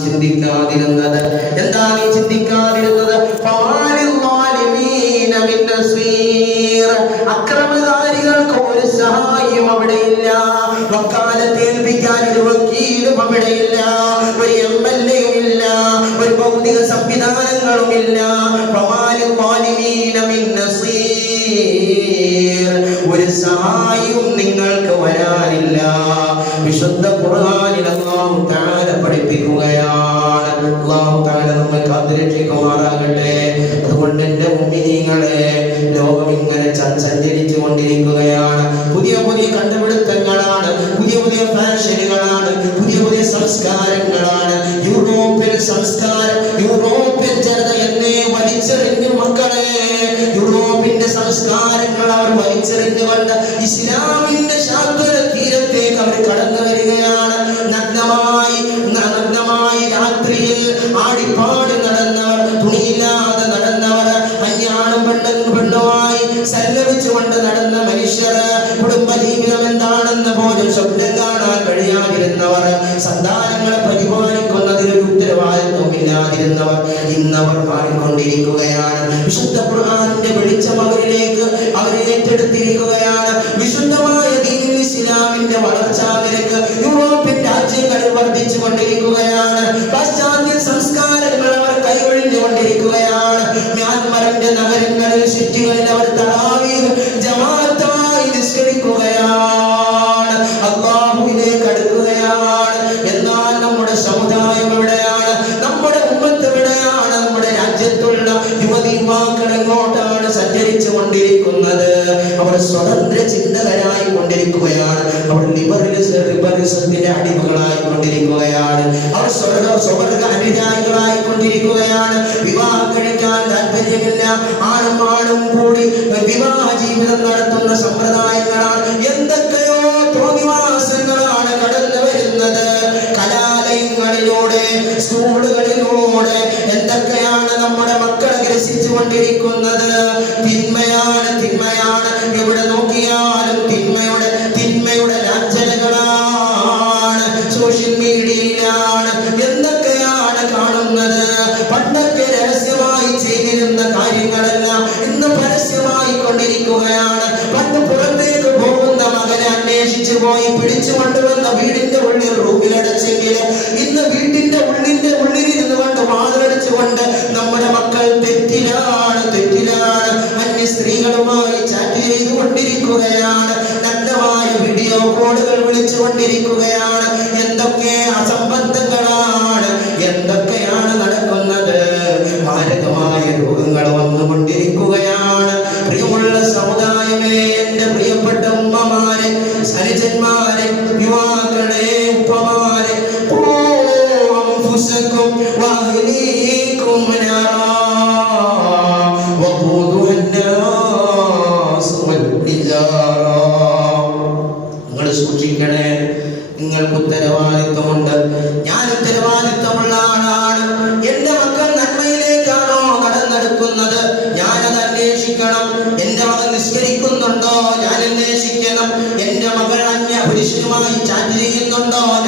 ചിന്തിക്കാതിരുന്നത്. എന്താ നീ ചിന്തിക്കാതിരുന്നത്. അക്രമകാരികൾക്ക് ഒരു സഹായം അവിടെയില്ല. വക്കാലത്ത് ഏൽപ്പിക്കാൻ ഒരു വക്കീലും അവിടെയില്ല. ഒരു എം എൽ എയും ഇല്ല. ഒരു ഭൗതിക സംവിധാനങ്ങളും ഇല്ല. ഒരു സഹായവും നിങ്ങൾക്ക് വരാനില്ല. വിശുദ്ധ ഖുർആനിൽ അല്ലാഹു തആല പഠിപ്പിക്കുകയാണ് അല്ലാഹു തആല നമ്മെ കാത്തുരക്ഷിക്കുമാറാകട്ടെ കുടുംബ ജീവിതം എന്താണെന്ന് പോലും സ്വപ്നം കാണാൻ കഴിയാതിരുന്നവർ സന്താനങ്ങളെ പരിപാലിക്കുന്നതിൽ ഒരു ഉത്തരവാദിത്വം ഇല്ലാതിരുന്നവർ ഇന്നവർ മാറിക്കൊണ്ടിരിക്കുകയാണ്. വിശുദ്ധ ഖുർആനിന്റെ വെളിച്ചം അവരിലേക്ക് അവരെ ഏറ്റെടുത്തിരിക്കുകയാണ്. വിശുദ്ധമായ ദീൻ ഇസ്ലാമിന്റെ വളർച്ചാ നിരക്ക് യൂറോപ്യൻ രാജ്യങ്ങളിൽ വർദ്ധിച്ചു കൊണ്ടിരിക്കുകയാണ് എന്തൊക്കെയാണ് നമ്മുടെ മക്കൾ ഗ്രസിച്ചു കൊണ്ടിരിക്കുന്നത് തിന്മയാണ് തിന്മയാണ്. എവിടെ നോക്കിയാലും തിന്മയുടെ ചെയ്തുകൊണ്ടിരിക്കുകയാണ്. നഗ്നമായ വീഡിയോ കോളുകൾ വിളിച്ചുകൊണ്ടിരിക്കുകയാണ്. എന്തൊക്കെ അസംബന്ധങ്ങളാണ്? എന്തൊക്കെയാണ് നടക്കുന്നത്? മാരകമായ രോഗങ്ങൾ വന്നുകൊണ്ടിരിക്കുകയാണ്. നിങ്ങൾക്ക് ഉത്തരവാദിത്വമുണ്ട് ഞാൻ ഉത്തരവാദിത്വമുള്ള ആളാണ്. എന്റെ മക്കൾ നന്മയിലേക്കാണോ നടന്നെടുക്കുന്നത് ഞാനത് അന്വേഷിക്കണം. എന്റെ മകൻ നിസ്കരിക്കുന്നുണ്ടോ? ഞാൻ അന്വേഷിക്കണം. എന്റെ മകൾ അന്യ പുരുഷനുമായി ചാറ്റ് ചെയ്യുന്നുണ്ടോ?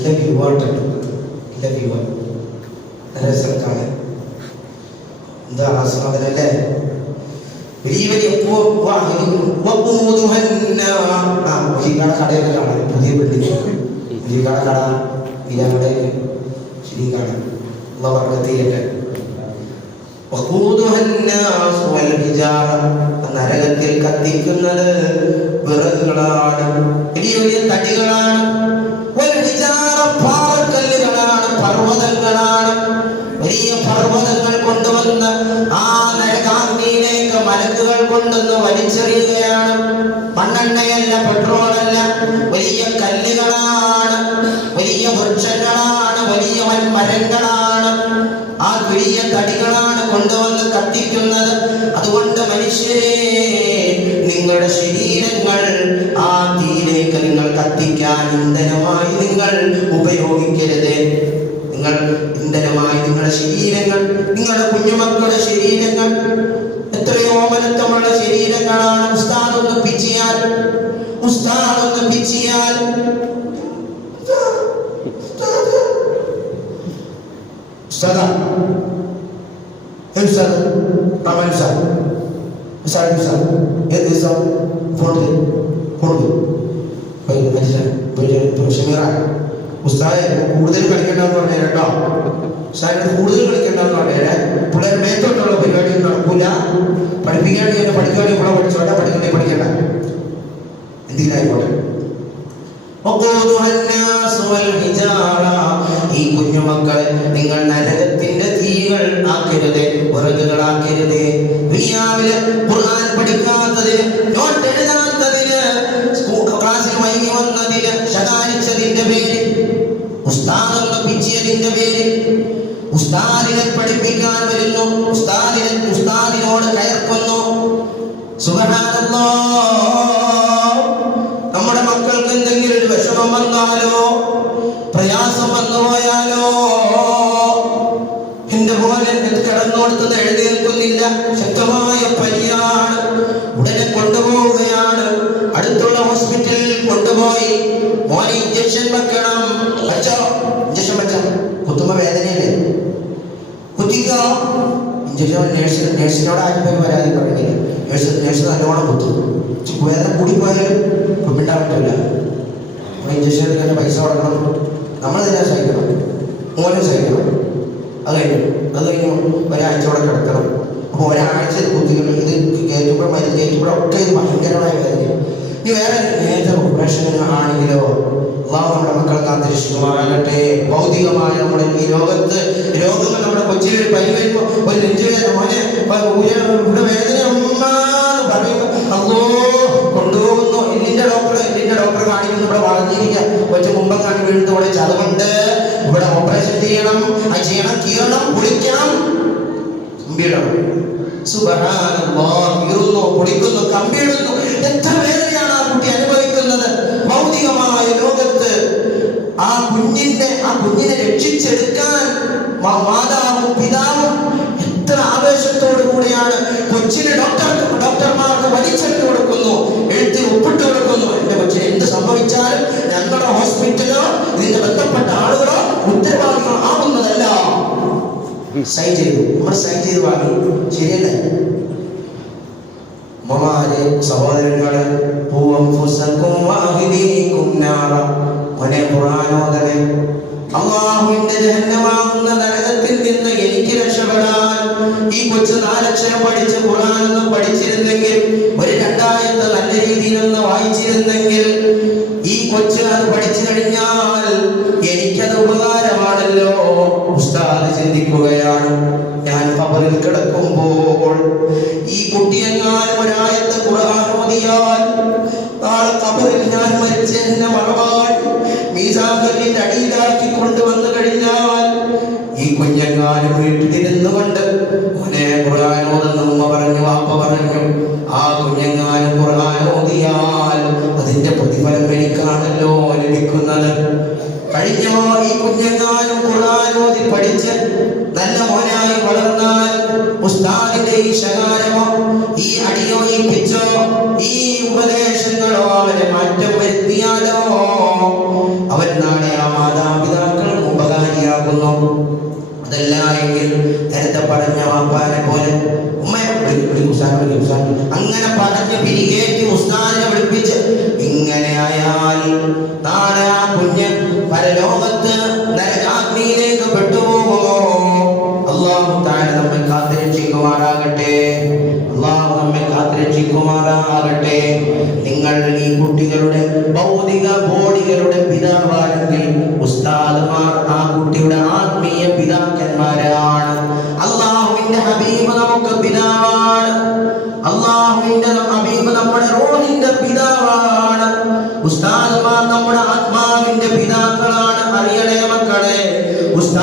നല്ല വ്യൂവായിട്ടുണ്ട് നല്ല വ്യൂവാണ് രസം കാണാൻ എന്താ ആസ്വാദനം അല്ലേ? വലിയ വലിയ പുതിയകാട കടയൊക്കെ കാണാൻ പുതിയ ബിൽഡിംഗ് പുതിയകാട കട ഇരവിടെ ശ്രീകാട നരകത്തിൽ കത്തിക്കുന്നത് വിറകുകളാണ്. വലിയ വലിയ തടികളാണ്. വലിയ ആ മലക്കുകൾ കൊണ്ടുവന്ന് പെട്രോളല്ല വലിയ വലിയ വൃക്ഷങ്ങളാണ് വലിയ ആ വലിയ കൊണ്ടുവന്ന് അതുകൊണ്ട് മനുഷ്യരെ നിങ്ങളുടെ ശരീരങ്ങൾ ആ കത്തിക്കാൻ ഇന്ധനമായി നിങ്ങൾ ഉപയോഗിക്കരുത്. നിങ്ങൾ ഇന്ധനമായി നിങ്ങളുടെ ശരീരങ്ങൾ നിങ്ങളുടെ കുഞ്ഞുമക്കളുടെ ശരീരങ്ങൾ എത്രയോ മനത്തമുള്ള ശരീരങ്ങളാണ് ഉസ്താദ് ഒന്ന് പിച്ചിയാൽ ഉസ്താദ് ഒന്ന് പിച്ചിയാൽ. ഫോൺ ഫോൺ ഷമീറാൻ ഉസ്താദെ കൂടുതൽ കളിക്കണ്ടെന്ന് പറഞ്ഞേ കേട്ടോ. ഉസ്താദിന് കൂടുതൽ കളിക്കണ്ടെന്ന് പറഞ്ഞേ പിള്ളേർ മേത്തോട്ടുള്ള പരിപാടി നടക്കൂല. പഠിപ്പിക്കാണ്ട് എന്നെ പഠിക്കാണ്ട് ഇവിടെ പഠിച്ചോട്ടെ പഠിക്കണ്ടേ പഠിക്കണ്ട. എന്തിനായിക്കോട്ടെ? ഈ കുഞ്ഞുമക്കളെ നിങ്ങൾ നരകത്തിന്റെ തീകൾ ആക്കരുത് വിറകുകളാക്കരുത് ദുനിയാവിലെ ഖുർആൻ പഠിക്കാത്തതിന് നോട്ട് എഴുതാൻ ഉസ്താദ് എന്ന് പിച്ചിയതിന്റെ പേര് ഉസ്താദിനെ പഠിപ്പിക്കാൻ വരുന്നു. ഉസ്താദിനെ ഉസ്താദിനോട് കയർക്കുന്നു. സുബ്ഹാനല്ലാഹ് നമ്മുടെ മക്കൾക്ക് എന്തെങ്കിലും ഒരു വിഷമം വന്നാലോ പ്രയാസം വന്നു പോയാലോ എന്റെ മോനെ കിടന്നോടത്ത് എഴുന്നേൽക്കുന്നില്ല. ശക്തമായ പനിയാണ്. ഉടനെ കൊണ്ടുപോവുകയാണ്. അടുത്തുള്ള ഹോസ്പിറ്റലിൽ കൊണ്ടുപോയി. മോനെ ഇഞ്ചക്ഷൻ വെക്കണം. കുത്തിക്കോ ഇഞ്ചക്ഷൻ നേഴ്സ് നേഴ്സിനോട് ആരും പേര് പരാതി പറഞ്ഞില്ല. നേഴ്സ് നേഴ്സ് നല്ലോണം കുത്തും. വേദന കൂടിപ്പോയാലും കുമ്പിണ്ടാൻ പറ്റില്ല നമ്മൾ ഇഞ്ചക്ഷൻ എടുക്കാൻ പൈസ കൊടുക്കണം. നമ്മൾ തന്നെ സഹിക്കണം. മോനും സഹിക്കണം. അത് കഴിഞ്ഞു അത് കഴിഞ്ഞു ഒരാഴ്ച കൂടെ കിടക്കണം. അപ്പോൾ ഒരാഴ്ച കുത്തിക്കണം ഇത് കയറ്റുമ്പോഴും മരുന്ന് കയറ്റുമ്പോഴൊക്കെ ഇത് ഭയങ്കരമായ വേദന ഇനി വേറെ ഏത് ഓപ്പറേഷൻ ആണെങ്കിലോ അള്ളാഹു നമ്മുടെ മക്കളെ കാത്തിരക്ഷിക്കുമാറാകട്ടെ ഭൗതികമായ നമ്മുടെ ഈ ലോകത്ത് രോഗങ്ങൾ നമ്മുടെ കൊച്ചിയിൽ ഒരു പനി വരുമ്പോൾ ഒരു നെഞ്ചുവേദന. മോനെ ഇവിടെ വേദന അമ്മ എന്ന് പറയുമ്പോൾ അല്ലോ കൊണ്ടുപോകുന്നു. എല്ലിന്റെ ഡോക്ടർ എല്ലിന്റെ ഡോക്ടർ കാണിക്കുന്നു. ഇവിടെ വളർന്നിരിക്കുക കൊച്ചു കുമ്പം കാണി വീഴുന്നത് ഇവിടെ ചതവുണ്ട്. ഇവിടെ ഓപ്പറേഷൻ ചെയ്യണം. അത് ചെയ്യണം കീറണം കുളിക്കണം. കമ്പിയിടണം. സുബ്ഹാനല്ലാഹ് കീറുന്നു കുളിക്കുന്നു കമ്പിയിടുന്നു. സൈൻ ചെയ്തു ഉമ്മർ സൈൻ ചെയ്ത് വാങ്ങി ശരിയല്ലേ? ഉമ്മമാരെ സഹോദരങ്ങളെ അള്ളാഹുവിന്റെ ജഹന്നമാകുന്ന നരകത്തിൽ നിന്ന് എനിക്ക് രക്ഷപ്പെടാൻ ഈ കൊച്ചു നാലക്ഷരം പഠിച്ച് ഖുർആൻ പഠിച്ചിരുന്നെങ്കിൽ ഒരു രണ്ടായത്ത് നല്ല രീതിയിൽ ഒന്ന് വായിച്ചിരുന്നെങ്കിൽ ഉസ്താദ് ചിന്തിക്കുകയാണ്. ഞാൻ കബറിൽ കിടക്കുമ്പോൾ ഈ കുട്ടിയെങ്ങാനും പിരികേറ്റി ഉസ്താദിനെ വിളിപ്പിച്ച് ഇങ്ങനെ ആയാൽ നാളെ ആ കുഞ്ഞ് പരലോകത്ത് നരകാഗ്നിയിലേക്ക് പെട്ടുപോകുമോ? അള്ളാഹു താഴെ നമ്മെ കാത്തിരക്ഷിക്കുമാറാകട്ടെ. അള്ളാഹു നമ്മെ കാത്തിരക്ഷിക്കുമാറാകട്ടെ. നിങ്ങൾ ഈ കുട്ടികളുടെ ഭൗതിക os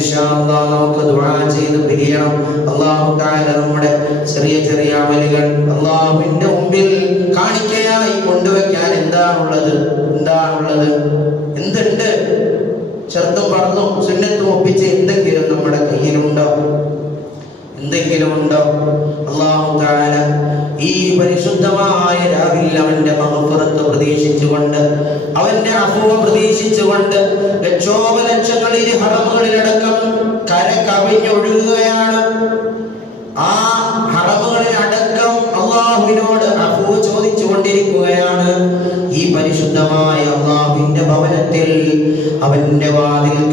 നമുക്ക് ദുആ ചെയ്ത് പിരിയണം. അള്ളാഹു താല നമ്മുടെ ചെറിയ ചെറിയ അമലുകൾ അള്ളാഹുവിന്റെ മുമ്പിൽ കാണിക്കയായി കൊണ്ടുവയ്ക്കാൻ എന്താണുള്ളത്? എന്താണുള്ളത്? എന്തുണ്ട്? ചെറുതും പറന്നും സുന്നത്തും ഒപ്പിച്ച് എന്തെങ്കിലും നമ്മുടെ കയ്യിലുണ്ടോ? എന്തെങ്കിലും ഉണ്ടോ? അള്ളാഹു താല ഈ പരിശുദ്ധമായ രാവിൽ അവന്റെ മഹപ്പുറത്ത് പ്രതീക്ഷിച്ചുകൊണ്ട് അവന്റെ അഫുവ പ്രതീക്ഷിച്ചുകൊണ്ട് ലക്ഷോപലക്ഷങ്ങളിൽ ഹറമുകളിലടക്കം കര കവിഞ്ഞൊഴുകുകയാണ്. ആ ഹറമുകളിൽ അടക്കം അള്ളാഹുവിനോട് അഫുവ ചോദിച്ചു കൊണ്ടിരിക്കുകയാണ് ഈ പരിശുദ്ധമായ അള്ളാഹുവിന്റെ ഭവനത്തിൽ അവന്റെ വാതിൽക്കൽ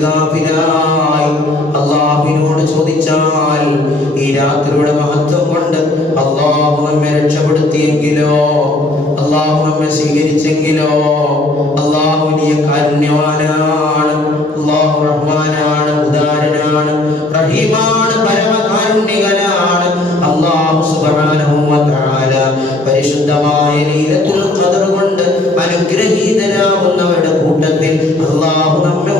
ഇഅ്തികാഫിലായി അള്ളാഹുവിനോട് ചോദിച്ചാൽ ഈ രാത്രിയുടെ മഹത്വം കൊണ്ട് അള്ളാഹു നമ്മെ രക്ഷപ്പെടുത്തിയെങ്കിലോ അള്ളാഹു നമ്മെ സ്വീകരിച്ചെങ്കിലോ അള്ളാഹു വലിയ കാരുണ്യവാനാണ് അള്ളാഹു റഹ്മാനാണ് ഉദാരനാണ് റഹീമാണ് പരമകാരുണ്യകനാണ്. അള്ളാഹു സുബ്ഹാനഹു വ തആല പരിശുദ്ധമായ ലൈലത്തുൽ ഖദർ കൊണ്ട് അനുഗ്രഹീതനാകുന്നവരുടെ കൂട്ടത്തിൽ അള്ളാഹു നമ്മെ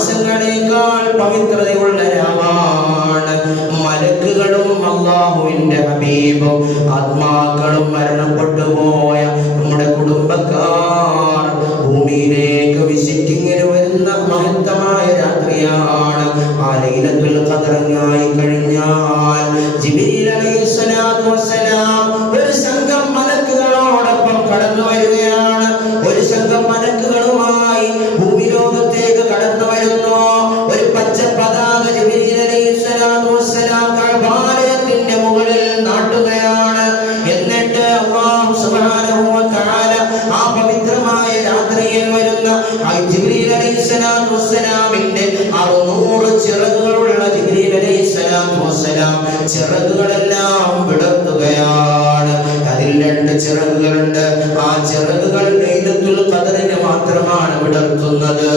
ആയിരം മാസങ്ങളേക്കാൾ പവിത്രതയുള്ള രാവാണ് മലക്കുകളും അള്ളാഹുവിന്റെ ഹബീബും. ആത്മാക്കളും മരണപ്പെട്ടു പോയ നമ്മുടെ കുടുംബക്കാർ അലൈഹിസ്സലാത്തു അറുനൂറ് അറുന്നൂറ് ചിറകുകളുള്ള ജിബ്രീൽ അലൈഹിസ്സലാത്തു വസ്സലാം ചിറകുകളെല്ലാം വിടർത്തുകയാണ്. അതിൽ രണ്ട് ചിറകുകളുണ്ട്. ആ ചിറകുകൾ ലൈലത്തുൽ ഖദറിന് മാത്രമാണ് വിടർത്തുന്നത്.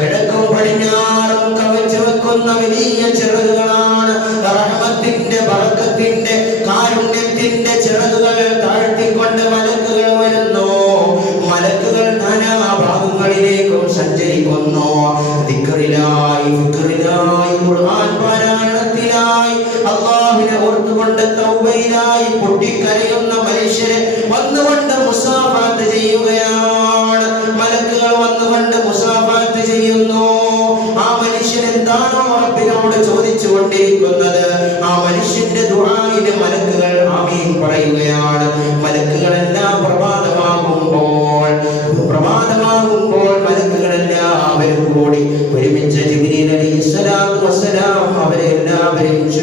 കിഴക്കും പടിഞ്ഞാറും കവച്ചു വെക്കുന്ന വലിയ ചിറകുകളാണ്. റഹ്മത്തിന്റെ ബർക്കത്തിന്റെ കാരുണ്യത്തിന്റെ ചിറകുകൾ താഴ്ത്തിക്കൊണ്ട് മലക്കുകൾ വരുന്നു. മലക്കുകൾ നാനാഭാഗങ്ങളിലേക്കും സഞ്ചരിക്കുന്നു. അള്ളാഹുവിനെ ഓർത്തുകൊണ്ട് തൗബയിലായി പൊട്ടിക്കരയുന്ന മനുഷ്യരെ വന്നുകൊണ്ട് മുസാഫാത്ത് ചെയ്യുകയാണ്. മലക്കുകൾ വന്നുകൊണ്ട് മുസാഫാത്ത് ചെയ്യുന്നു. ആ മനുഷ്യൻ എന്താണോ റബ്ബിനോട് ചോദിച്ചു കൊണ്ടിരിക്കുന്നത് ആ മനുഷ്യന്റെ ദുറായിലെ മലക്കുകൾ ആമീൻ പറയുകയാണ്.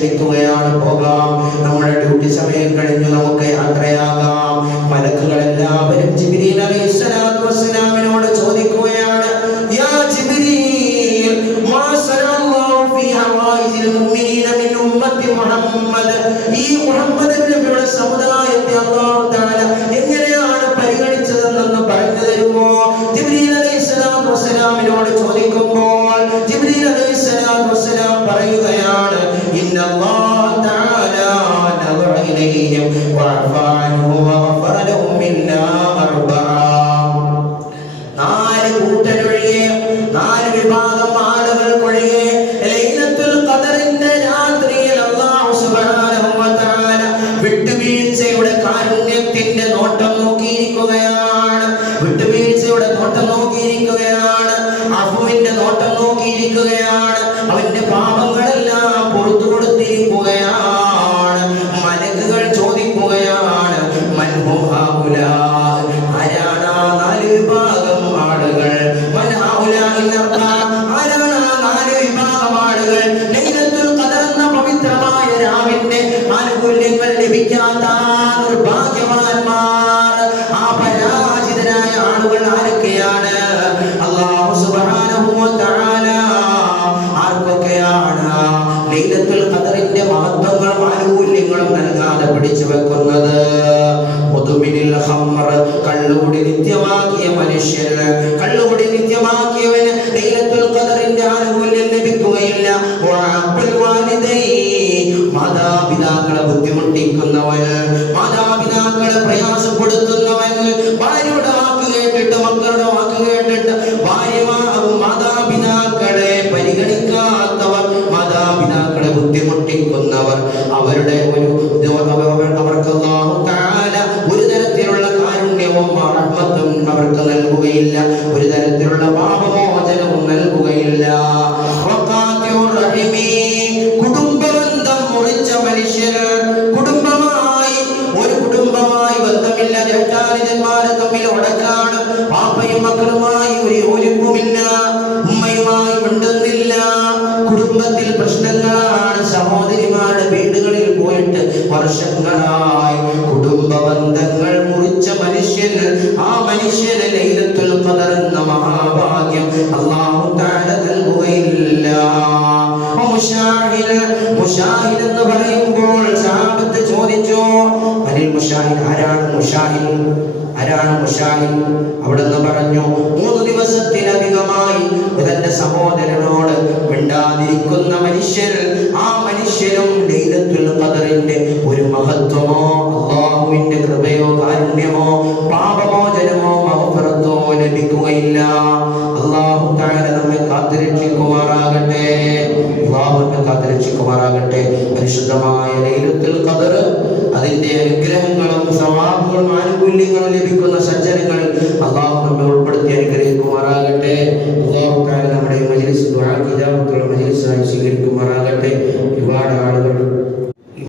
ക്ഷണിക്കുകയാണ് जाता മാതാപിതാക്കളെ പ്രയാസപ്പെടുത്തുന്നവൻ കുടുംബത്തിൽ പ്രശ്നങ്ങളാണ് സഹോദരിമാരുടെ വീടുകളിൽ പോയിട്ട് വർഷങ്ങളായി കുടുംബ ബന്ധങ്ങൾ മുറിച്ച മനുഷ്യൻ ആ മനുഷ്യനെ ലൈലത്തുൽ പതറുന്ന മഹാഭാഗ്യം അള്ളാഹു താഴ നൽകുകയില്ല. മുഷാഹിദ് എന്ന് പറയുമ്പോൾ സാപത്ത് ചോദിച്ചോ അനിൽ മുഷാഹിദ് ആരാണ് മുഷാഹിദ്? ആരാണ് മുഷാഹിദ്? അവിടെ നിന്ന് പറഞ്ഞു മൂന്ന് ദിവസത്തിലധികമായി തന്റെ സഹോദരനോട് ഇരിക്കുന്ന മനുഷ്യർ ആ മനുഷ്യരും